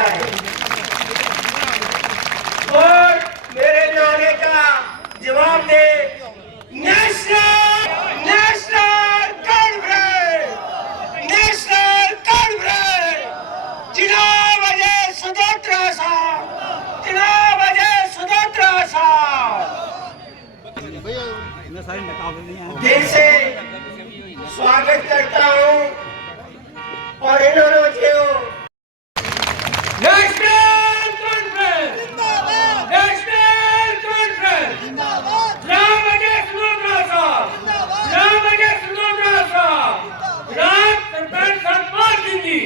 जाए और मेरे नारे का जवाब दे national national conference national conference जनाब अजय सुदोत्रा साहब जनाब अजय सुदोत्रा साहब दिल से स्वागत करता हूँ और इन्होंने मुझे नेशनल कॉन्फ्रेंस नेशनल कॉन्फ्रेंस जनाब अजय सुदोत्रा साहब जनाब अजय सुदोत्रा साहब जनाब सरदार सतपाल सिंह जी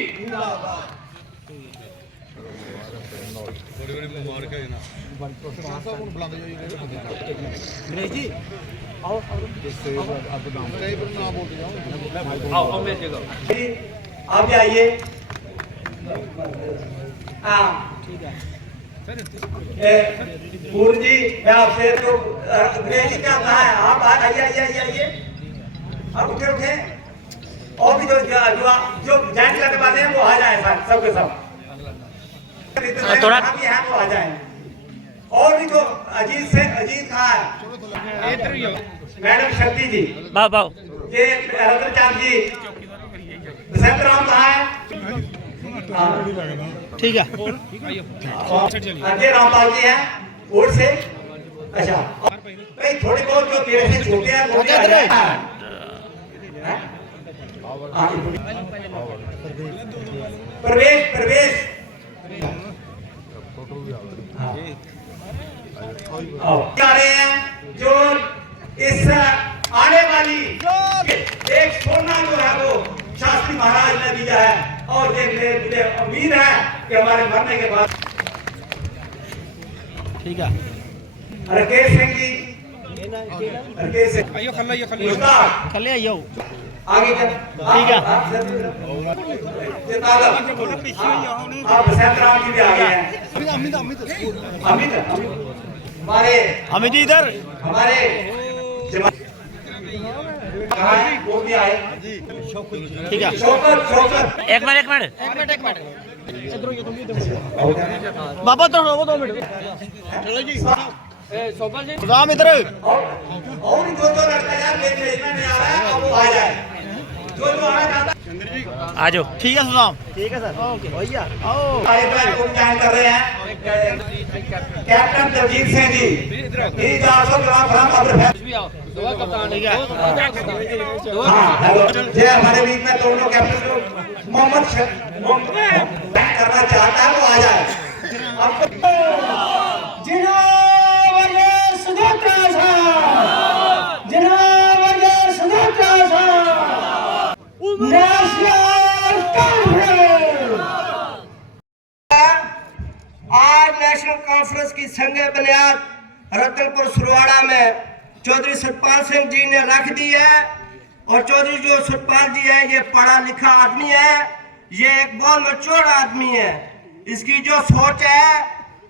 आप जाइए। ठीक है पूर्ण जी मैं आपसे तो अंग्रेजी क्या कहा है आप आइए आप उठे और भी जो ज्वाइन करने वाले हैं वो आ जाए सबके सब थोड़ा वो आ जाए और भी जो अजीत कहा है मैडम शक्ति जी ये रतनचांद जी बसंत राम कहा है ठीक है अजय रामपाल जी हैं वोट से अच्छा भाई थोड़ी बहुत जो मेरे से छोटे हैं वो भी आ जाए प्रवेश आ रहे हैं जो इस आने वाली एक सोना जो है वो शास्त्री महाराज ने दिया है और मुझे उम्मीद है कि हमारे मरने के बाद ठीक है राकेश सिंह जी राकेश सिंह आइयो आगे ठीक है आप बसंत राम जी भी आ गए हैं अमित जी इधर हमारे वो भी आए ठीक है शौकत एक मिनट बाबा तो 2 मिनट चलो जी राम इधर और जो लड़का यार नहीं आ रहा है वो आ जाए जो आना चाहता आ जाओ ठीक है सलाम ठीक है सर ओके भैया आओ ज्वाइन कर रहे हैं कैप्टन दलजीत सिंह जी 400 ग्राम ठीक है ये हमारे बीच में दोनों कैप्टन मोहम्मद करना चाहता है वो आ जाए जनाब अजय सुदोत्रा साहब जनाब अजय सुदोत्रा साहब नेशनल कॉन्फ्रेंस आज नेशनल कॉन्फ्रेंस की संग बुनियाद रतनपुर सुरवाड़ा में चौधरी सतपाल सिंह जी ने रख दी है और चौधरी जो सतपाल जी है ये पढ़ा लिखा आदमी है ये एक बहुत मैच्योर आदमी है इसकी जो सोच है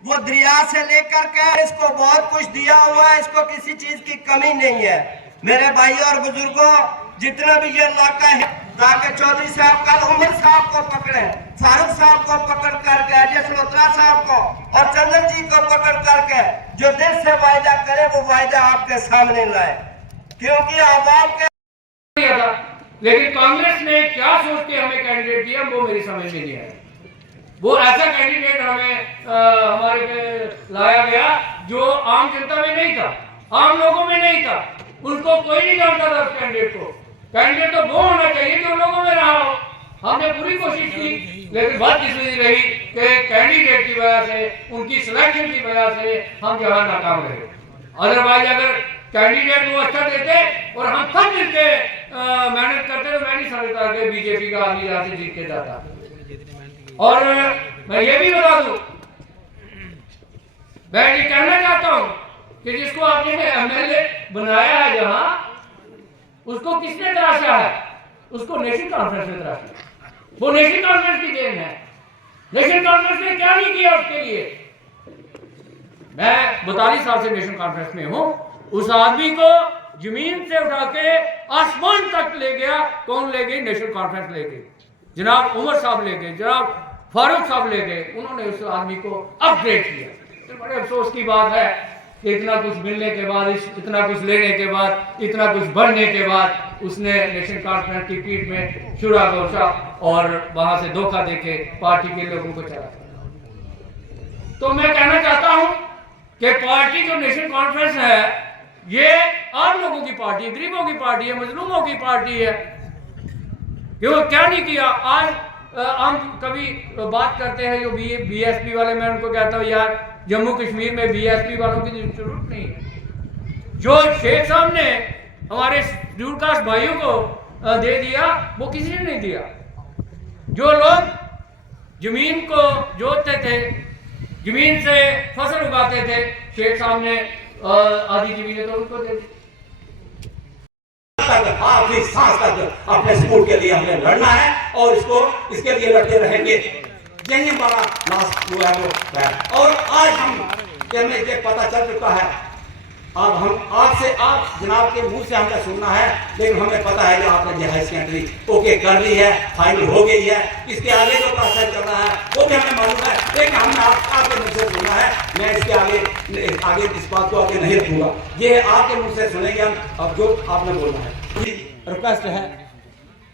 वो दरिया से लेकर के इसको बहुत कुछ दिया हुआ है इसको किसी चीज की कमी नहीं है मेरे भाई और बुजुर्गों जितना भी ये इलाका है ताकि चौधरी साहब कल उमर साहब को पकड़े फारूक साहब को पकड़ करके अजय सलोत्रा साहब को और चंदन जी को पकड़ करके जो दिल से वायदा करे वो वायदा आपके सामने लाए क्योंकि आवाम के लेकिन कांग्रेस ने क्या सोच के हमें कैंडिडेट दिया वो मेरी समझ में नहीं आया वो ऐसा कैंडिडेट हमें हमारे पे लाया गया जो आम जनता में नहीं था आम लोगों में नहीं था उनको कोई नहीं जानता था उस कैंडिडेट तो वो होना चाहिए जो लोगों में रहा हो हमने पूरी कोशिश की लेकिन बात इसलिए रही कि कैंडिडेट की वजह से उनकी सिलेक्शन की वजह से हम जो है नाकाम रहे अदरवाइज अगर कैंडिडेट वो अच्छा देते और हम सब मिलके मेहनत करते तो मैं नहीं समझता कि बीजेपी का आदमी यहाँ से जीत के जाता और मैं ये भी बता दूं मैं ये कहना चाहता हूँ कि जिसको आपने एमएलए बनाया है जहाँ उसको किसने तराशा है उसको नेशनल कॉन्फ्रेंस ने तराशा वो नेशनल कॉन्फ्रेंस की देन है नेशनल कॉन्फ्रेंस ने क्या नहीं किया उसके लिए मैं 42 साल से नेशनल कॉन्फ्रेंस में हूँ उस आदमी को जमीन से उठा के आसमान तक ले गया कौन ले गई नेशनल कॉन्फ्रेंस ले गई जनाब उमर साहब ले गए जनाब फारूक साहब ले गए, उन्होंने उस आदमी को अपग्रेड किया। तो बड़े अफसोस की बात है कि इतना कुछ मिलने के बाद, इतना कुछ लेने के बाद, इतना कुछ बढ़ने के बाद उसने नेशनल कॉन्फ्रेंस की पीठ में शुरा घोषा और वहां से धोखा देके पार्टी के लोगों को चला। तो मैं कहना चाहता हूं कि पार्टी जो नेशनल कॉन्फ्रेंस है ये आम लोगों की पार्टी है, गरीबों की पार्टी है, मजलूमों की पार्टी है। कि वो क्या नहीं किया। आज हम कभी बात करते हैं जो बीएसपी वाले, मैं उनको कहता हूँ यार जम्मू कश्मीर में बीएसपी वालों की जरूरत नहीं है। जो शेख साहब ने हमारे शेड्यूल कास्ट भाइयों को दे दिया वो किसी ने नहीं दिया। जो लोग जमीन को जोतते थे, जमीन से फसल उगाते थे, शेख साहब ने आधी जमीनें तो उनको दे दी। आखिरी सांस तक अपने स्कूल के लिए हमें लड़ना है और इसके लिए लड़ते रहेंगे। यही हमारा लास्ट जो है वो है। और आज हमें ये पता चल चुका है, अब हम आपसे, आप जनाब के मुंह से हमने सुनना है, लेकिन हमें पता है कि आपने जो हाई सेकेंडरी ओके कर ली है, फाइनल हो गई है। इसके आगे जो प्रोसेस चल रहा है वो भी हमें मालूम है, लेकिन हमने आपके मुंह से सुनना है। मैं इसके आगे इस बात को आगे नहीं रखूंगा, ये आपके मुंह से सुनेंगे हम। अब जो आपने बोलना है, रिक्वेस्ट है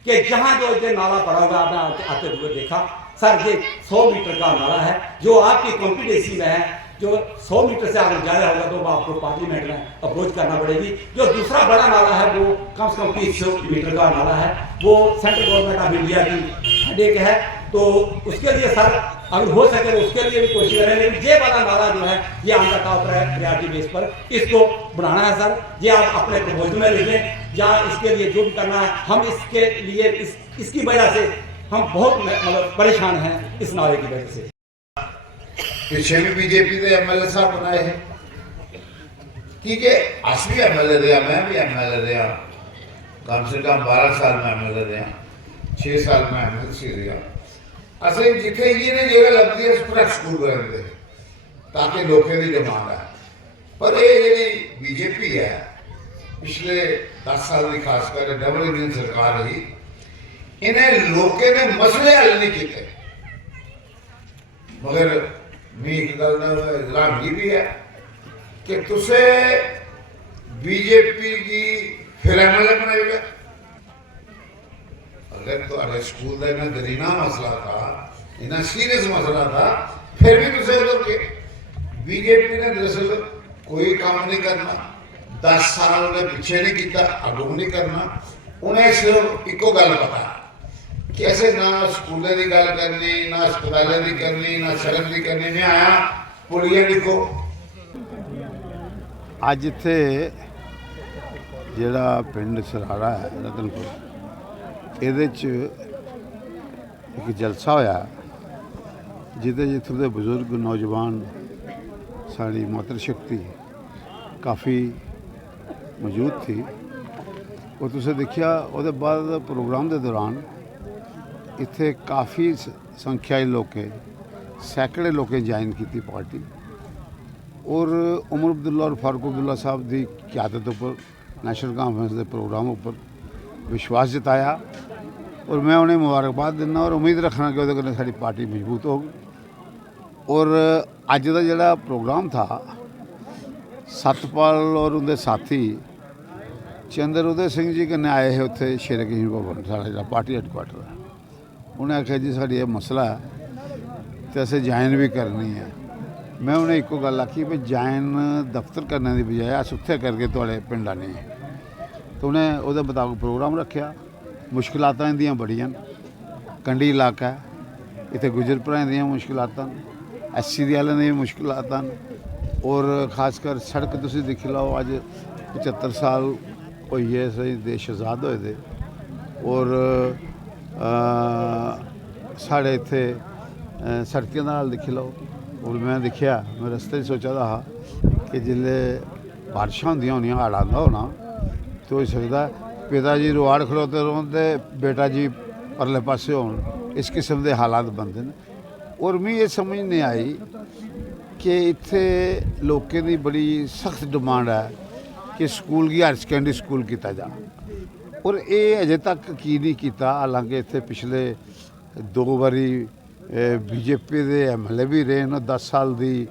कि जहां जो ये नाला पड़ा होगा, आपने आते हुए देखा सर, ये 100 मीटर का नाला है जो आपकी कॉम्पिटेंसी में है। जो 100 मीटर से अगर ज़्यादा होगा तो आपको पार्लियामेंट में अप्रोच करना पड़ेगी। जो दूसरा बड़ा नाला है वो कम से कम 30 मीटर का नाला है, वो सेंट्रल गवर्नमेंट ऑफ इंडिया की हेडेक है। तो उसके लिए सर अगर हो सके तो उसके लिए भी कोशिश करें, लेकिन ये वाला नाला जो है ये आम का टॉप है प्रायोरिटी बेस पर, इसको बढ़ाना है सर। ये आप अपने प्रपोजल में लिख लें या इसके लिए जो भी करना है। हम इसके लिए इसकी वजह से हम बहुत मतलब परेशान हैं इस नारे की वजह से। पिछे भी बीजेपी के एमएलए साहब बनाए हैं, ठीक है। अस भी एमएलए रहा, मैं भी एमएलए रहा, कम से कम 12 साल में एमएलए रहा, 6 साल में एमएलसी रहा। असं जिथे ये ने जगह लगती है पूरा स्कूल बनते ताकि लोगों की डिमांड है। पर ये जी बीजेपी है पिछले 10 साल की खासकर डबल इंजन सरकार रही, इन्हें लोगों ने मसले हल नहीं किए। मगर मैं एक गल हैरानगी भी है कि तुसे बीजेपी की फिर एमएलए बनाएगा। अगर तो स्कूल का इतना दरीना मसला था, इतना सीरियस मसला था, फिर भी तुसे उधर के बीजेपी ने दरअसल कोई काम नहीं करना, 10 साल उन्हें पीछे नहीं किया, अगू नहीं करना। उन्हें सिर्फ इको गल पता कैसे ना स्कूलों की गल करनी, ना अस्पतालों की करनी, ना सड़क की करनी। मैं आया पुलिया लिखो अज इत्थे जिहड़ा पिंड सराड़ा है रतनपुर, इहदे च एक जलसा होया जिहदे इत्थों दे बजुर्ग नौजवान साड़ी मातर शक्ति काफ़ी मौजूद थी। और तुसें देखिया उहदे बाद प्रोग्राम के दौरान इत्थे काफ़ी संख्या लोकें, सैकड़े लोकें ज्वाइन की पार्टी। और उमर अब्दुल्ला और फारूक अब्दुल्ला साहब की क्यादत पर नेशनल कॉन्फ्रेंस के प्रोग्राम पर विश्वास जताया और मैं उन्हें मुबारकबाद दिना और उम्मीद रखना कि वो साड़ी पार्टी मजबूत होगी। और अज का जोड़ा प्रोग्राम था, सतपाल और उनके साथी चंद्र उदय सिंह जी कन्नै आए हैं उत्थे शेर कशीम भवन, साढ़ा पार्टी हैडकुआटर है। उन्हें आख्या जी साड़ी ये मसला है तो असें ज्वाइन भी करनी है। मैं उन्हें एको गल आखी भी ज्वाइन दफ्तर करने की बजाय अस उत्थे करके थोड़े पिंड आने। तो उन्हें उहदे मुताबिक प्रोग्राम रखा। मुश्किलातां इंदियां बड़ियां, कंडी इलाका है, इत्थे गुजर भराएं दियां मुश्किलातां, SC दी आह्लें दी मुश्किलातां। और खासकर सड़क तुसीं दिक्खी लओ, अज 75 साल होई है सही देश आज़ाद होए दे। और साढ़े इत्थे सड़कें दा हाल दिक्खी लो। और मैं दिक्खिया, मैं रस्ते सोचा दा हा कि जिसले बारिशां होंदियां होनियां, हड़ आंदा होना, तो हो सकदा पिता जी रुआड़ खड़ोते रौन ते बेटा जी परले पासे होन, इस किस्म के हालात बनते हैं। और मैं ये समझ नहीं आई कि इत्थे लोकें दी बड़ी सख्त डिमांड है कि स्कूल की हायर सकैंडरी स्कूल किया जा। और ये अजे तक की नहीं किया, हालांकि इत्थे पिछले 2 बारी बीजेपी ਦੇ MLA ਵੀ ਰਹੇ ਨੇ 10 ਸਾਲ ਦੀ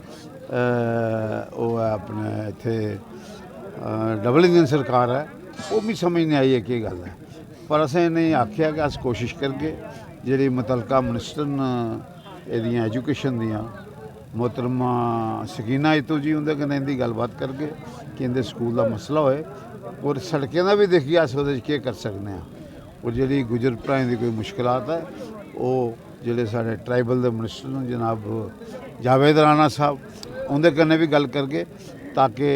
ਉਹ ਹੈ ਆਪਣੇ ਇੱਥੇ ਡਬਲ ਇੰਜਨ ਸਰਕਾਰ ਹੈ ਉਹ ਵੀ ਸਮਝ ਨਹੀਂ ਆਈ ਹੈ ਕੀ ਗੱਲ ਹੈ ਪਰ ਅਸੀਂ ਨਹੀਂ ਆਖਿਆ ਕਿ ਅਸੀਂ ਕੋਸ਼ਿਸ਼ ਕਰਕੇ ਜਿਹੜੀ ਮੁਤਲਕਾ ਮਿਨਿਸਟਰ ਇਹਦੀਆਂ ਐਜੂਕੇਸ਼ਨ ਦੀਆਂ मोहतरमा सकीना इतो जी उनके कन्नै इंदी गलबात करके कि इंदे स्कूल का मसला होए और सड़कें का भी देखिए अस केह् कर सकने और जी गुजर भ्राएं की कोई मुश्किलात है वो जोड़े साढ़े ट्राइबल के मिनिस्टर ने जनाब जावेद राणा साहब उनके कन्नै भी गल करके ताकि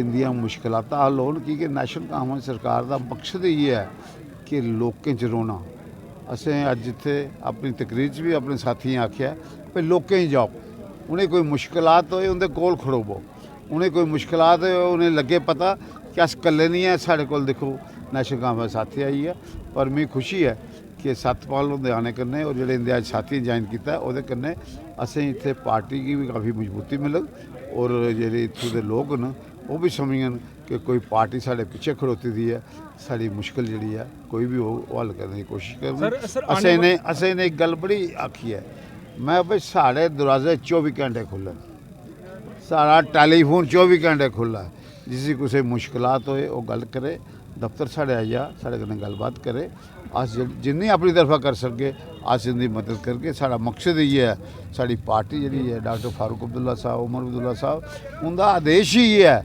इंदियां मुश्किलात हल होन क्योंकि नैशनल कांफ्रेंस सरकार का मकसद ये है कि लोकें च रोना असें अज इत्थे अपनी तकरीर च भी अपने साथियों आख्या भाई लोकें जाओ उन्हें कोई मुश्किलात होए उनके कोल खड़ोवो उन्हें कोई मुश्किलात होए उन्हें लगे पता कि अस कल्ले नहीं है साढ़े कोल देखो नैशनल कांफ्रेंस साथी आई है पर मिगी खुशी है कि सतपाल होंदे आने कन्नै और जेह्ड़े इंदे अज साथी ज्वाइन कीता ओहदे कन्नै असें इत्थे पार्टी की भी काफ़ी मजबूती मिलग और जेह्ड़े इत्थूं दे लोग न वो भी समझन कि कोई पार्टी साढ़े पिछे खड़ोती दी है साड़ी मुश्किल जी है कोई भी हो हल करने की कोशिश करनी असें इन्हें एक गल बड़ी आखी है मैं भाई साढ़े दरवाजे 24 घंटे खुले सारा टैलीफोन 24 घंटे खुला जिसी कुछ मुश्किलात होए वो गल करे दफ्तर साढ़े आई जा साढ़े कन्नै गलबात करे अस जिन्नी अपनी तरफा कर सके अस इनकी मदद करके साड़ा मकसद ये है साड़ी पार्टी जी है डॉक्टर फारूक अब्दुल्ला साहब उमर अब्दुल्ला साहब उनका आदेश ही ये है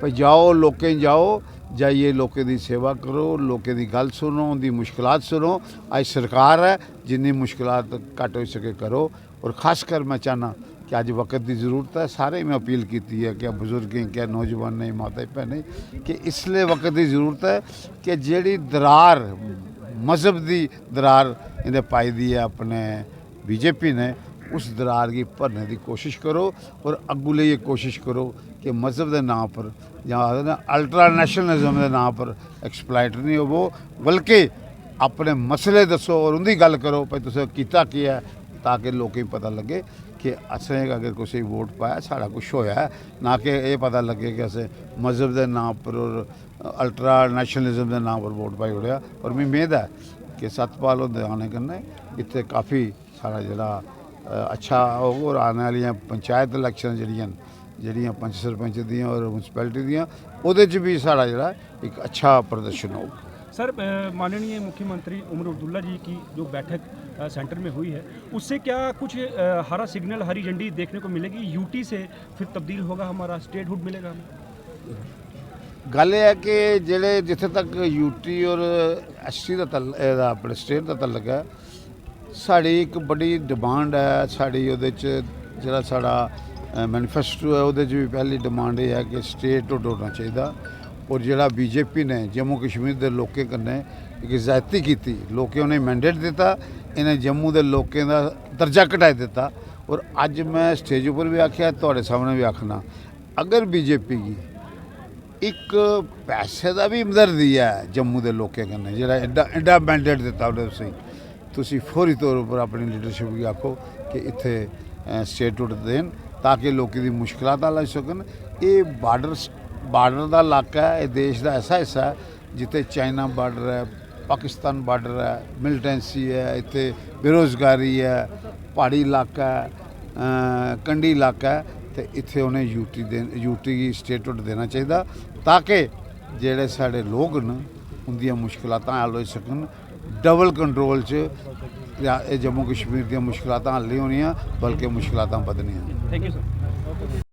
भाई जाओ लोकें जाओ जाइए लोगों की सेवा करो लोगों की गल सुनो उनकी मुश्किलात सुनो अज सरकार है जिन्नी मुश्किलात घट हो सके करो और खासकर मैं चाहना कि अज वक्त की जरूरत है सारे में अपील की है क्या बुजुर्गें क्या नौजवान ने माता भैनें कि इसलिए वक्त की जरूरत है कि जेड़ी दरार मजहब की दरार इन्हें पाई दी है अपने बीजेपी ने उस दरार की भरने की कोशिश करो और अग्गू लिए कोशिश करो कि मजहब के नाम पर या अल्ट्रा नैशनलिज्म के नाम पर एक्सप्लाइट नहीं हो बल्कि अपने मसले दसो और उनकी गल करो भाई तुसें कीता की है ताकि लोगों को पता लगे कि असें अगर किसी वोट पाया सारा कुछ होया है ना कि ये पता लगे कि असें मजहब के नाम पर और अल्ट्रा नैशनलिज्म के नाम पर वोट पाई उड़िया और मैं उम्मीद है कि सतपाल होंदे आने कन्नै इत्थे काफ़ी सारा जेह्ड़ा अच्छा होग और आने वाली पंचायत इलैक्शन जड़ियाँ पंच सरपंच दियाँ और म्यूनसिपैलिटी दियाँ उहदे च भी साड़ा जेह्ड़ा एक अच्छा प्रदर्शन होगा। सर माननीय मुख्यमंत्री उमर अब्दुल्ला जी की जो बैठक सेंटर में हुई है उससे क्या कुछ हरा सिग्नल हरी झंडी देखने को मिलेगी यूटी से फिर तब्दील होगा हमारा स्टेटहुड मिलेगा हमें गल है कि जेड़े जिथे तक यूटी और एसटी का अपने स्टेट का तलक है साड़ी एक बड़ी डिमांड है साड़ी उहदे च जेड़ा साड़ा मैनीफेस्टो है उहदे च भी पहली डिमांड ये है कि स्टेटहुड होना चाहिए और जेड़ा बीजेपी ने जम्मू कश्मीर के लोगों कन्नै एक ज्यादती की लोकें उन्हें मैंडेट दिता इन्हें जम्मू के लोगों का दर्जा घटाई दिता और अज मैं स्टेज पर भी आख्या तुहाडे सामने भी आखना अगर बीजेपी की एक पैसे का भी हमदर्दी है जम्मू के लोगों कन्नै जेड़ा एडा मैंडेट दिता उन्हें तुसी फौरी तौर पर अपनी लीडरशिप की आखो कि इत्थे स्टेटहुड देन ताकि लोगों की मुश्किलात हल हो सकन ये बार्डर का इलाका है ये देश का ऐसा हिस्सा है जिथे चाइना बार्डर है पाकिस्तान बार्डर है मिलिटेंसी है इत्थे बेरोज़गारी है पहाड़ी इलाका है कंडी इलाका है तो इत्थे उन्हें यूटी की स्टेटहुड देना चाहिए ताकि जेड़े साढ़े लोग न उनकी मुश्किलात हल हो सकन डबल कंट्रोल च जम्मू कश्मीर दी मुश्किलात हल नहीं होनियां बल्कि मुश्किलात बधनियां। Thank you sir.